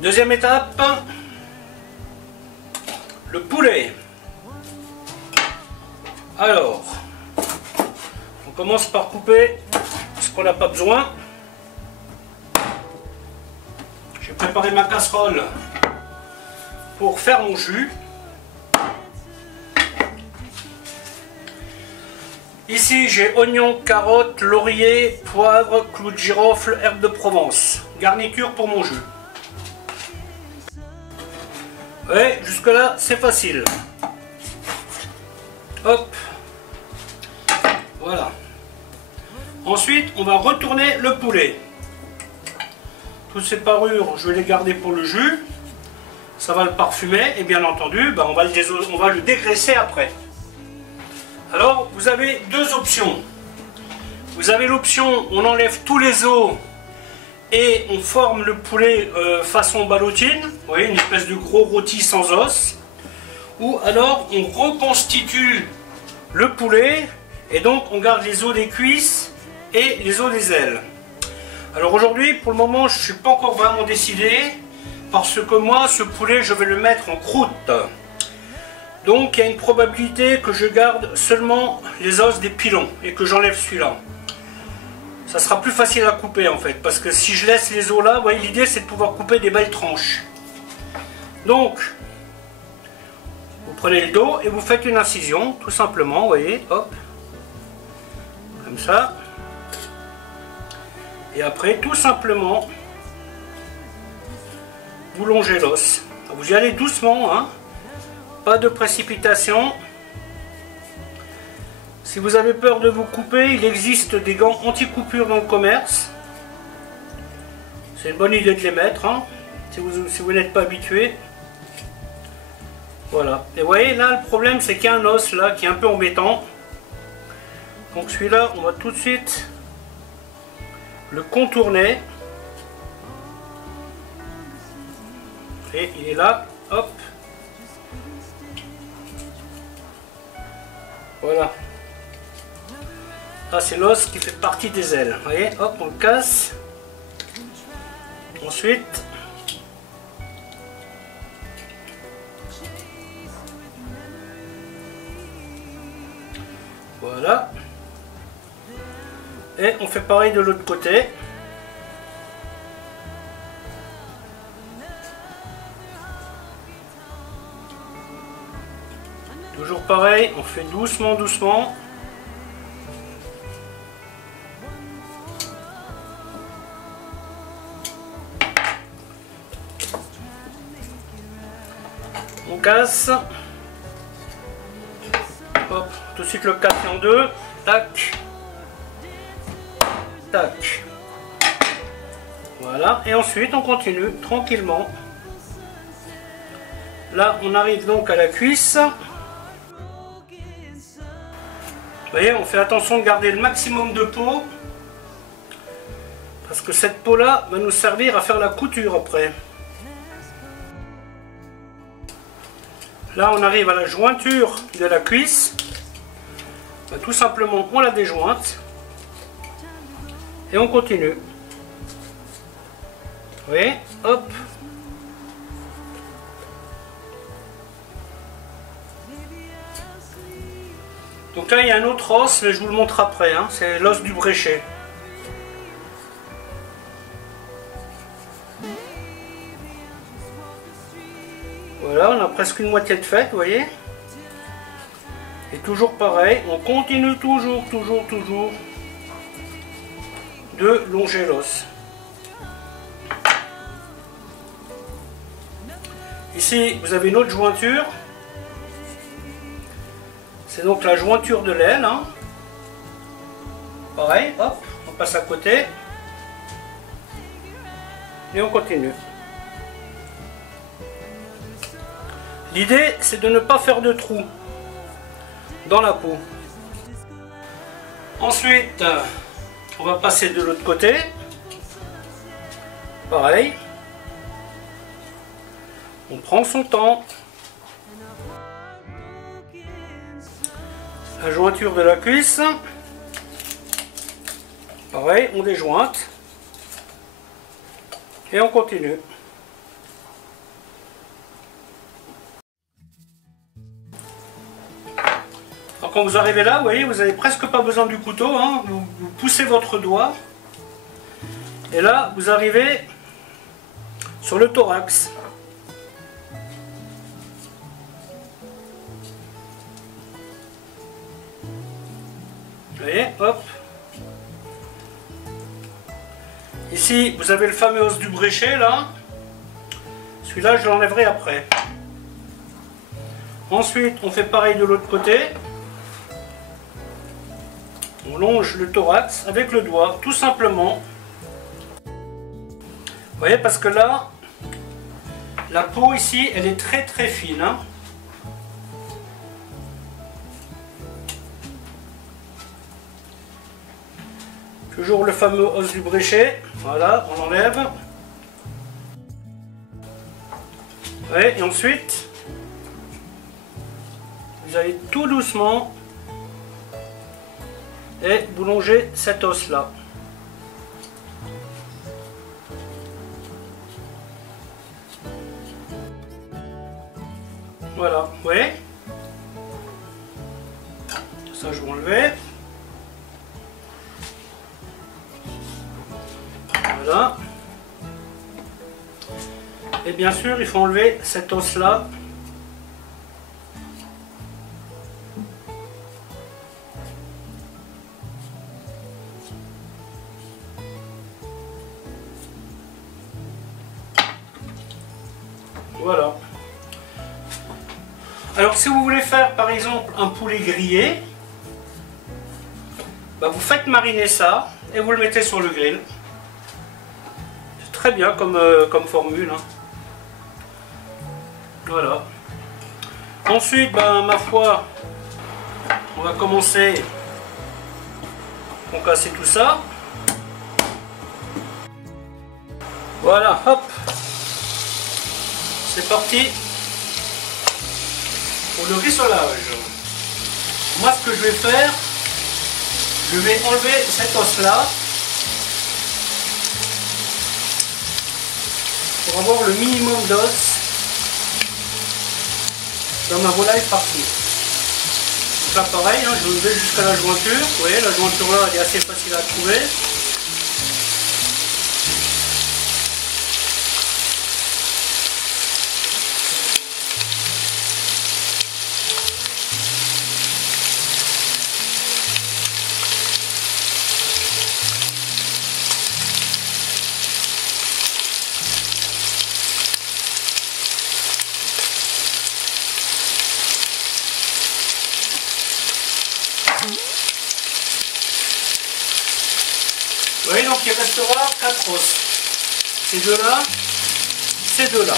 Deuxième étape, le poulet. Alors, on commence par couper ce qu'on n'a pas besoin. J'ai préparé ma casserole pour faire mon jus. Ici j'ai oignons, carottes, laurier, poivre, clous de girofle, herbes de Provence. Garniture pour mon jus. Ouais, jusque là c'est facile. Hop. Voilà. Ensuite on va retourner le poulet. Toutes ces parures je vais les garder pour le jus. Ça va le parfumer et bien entendu on va le dégraisser après. Alors vous avez deux options. Vous avez l'option on enlève tous les os et on forme le poulet façon ballotine. Vous voyez, une espèce de gros rôti sans os. Ou alors on reconstitue le poulet et donc on garde les os des cuisses et les os des ailes. Alors aujourd'hui pour le moment je ne suis pas encore vraiment décidé parce que moi ce poulet je vais le mettre en croûte. Donc il y a une probabilité que je garde seulement les os des pilons et que j'enlève celui-là. Ça sera plus facile à couper en fait, parce que si je laisse les os là, vous voyez, l'idée c'est de pouvoir couper des belles tranches. Donc, vous prenez le dos et vous faites une incision, tout simplement, vous voyez, hop, comme ça. Et après, tout simplement, vous longez l'os. Vous y allez doucement, hein. Pas de précipitation. Si vous avez peur de vous couper, il existe des gants anti-coupure dans le commerce. C'est une bonne idée de les mettre, hein, si vous n'êtes pas habitué. Voilà. Et vous voyez, là, le problème, c'est qu'il y a un os là qui est un peu embêtant. Donc celui-là, on va tout de suite le contourner. Et il est là. Hop. Voilà. Là, c'est l'os qui fait partie des ailes. Vous voyez, hop, on le casse. Ensuite, voilà. Et on fait pareil de l'autre côté. Toujours pareil, on fait doucement, doucement. On casse. Hop, tout de suite le casser en deux. Tac. Tac. Voilà, et ensuite on continue tranquillement. Là, on arrive donc à la cuisse. Vous voyez, on fait attention de garder le maximum de peau. Parce que cette peau-là va nous servir à faire la couture après. Là, on arrive à la jointure de la cuisse. Tout simplement, on la déjointe. Et on continue. Vous voyez, hop. Donc là, il y a un autre os, mais je vous le montre après. Hein. C'est l'os du bréchet. Voilà, on a presque une moitié de faite, vous voyez. Et toujours pareil, on continue toujours de longer l'os. Ici, vous avez une autre jointure. C'est donc la jointure de l'aile. Hein. Pareil, hop, on passe à côté. Et on continue. L'idée, c'est de ne pas faire de trou dans la peau. Ensuite, on va passer de l'autre côté. Pareil. On prend son temps. La jointure de la cuisse. Pareil, on déjointe. Et on continue. quand vous arrivez là, vous voyez, vous n'avez presque pas besoin du couteau, hein. Vous poussez votre doigt. Et là, vous arrivez sur le thorax. Vous voyez, hop. Ici, vous avez le fameux os du bréchet, là. Celui-là, je l'enlèverai après. Ensuite, on fait pareil de l'autre côté. On longe le thorax avec le doigt, tout simplement. Vous voyez, parce que là, la peau ici, elle est très très fine, hein. Toujours le fameux os du bréchet. Voilà, on l'enlève. Ouais, et ensuite, vous allez tout doucement et vous longez cet os là. Voilà, vous voyez. Ça, je vais enlever. Voilà. Et bien sûr, il faut enlever cet os là. Voilà. Alors si vous voulez faire par exemple un poulet grillé, bah, vous faites mariner ça et vous le mettez sur le grill. C'est très bien comme formule, hein. Voilà. Ensuite, ben, ma foi, on va commencer à concasser tout ça. Voilà, hop. C'est parti pour le rissolage. Moi, ce que je vais faire, je vais enlever cet os là pour avoir le minimum d'os dans ma volaille partie. Donc là pareil, hein, je vais jusqu'à la jointure. Vous voyez, la jointure là, elle est assez facile à trouver. Vous voyez, donc il restera 4 os. Ces deux-là, ces deux-là.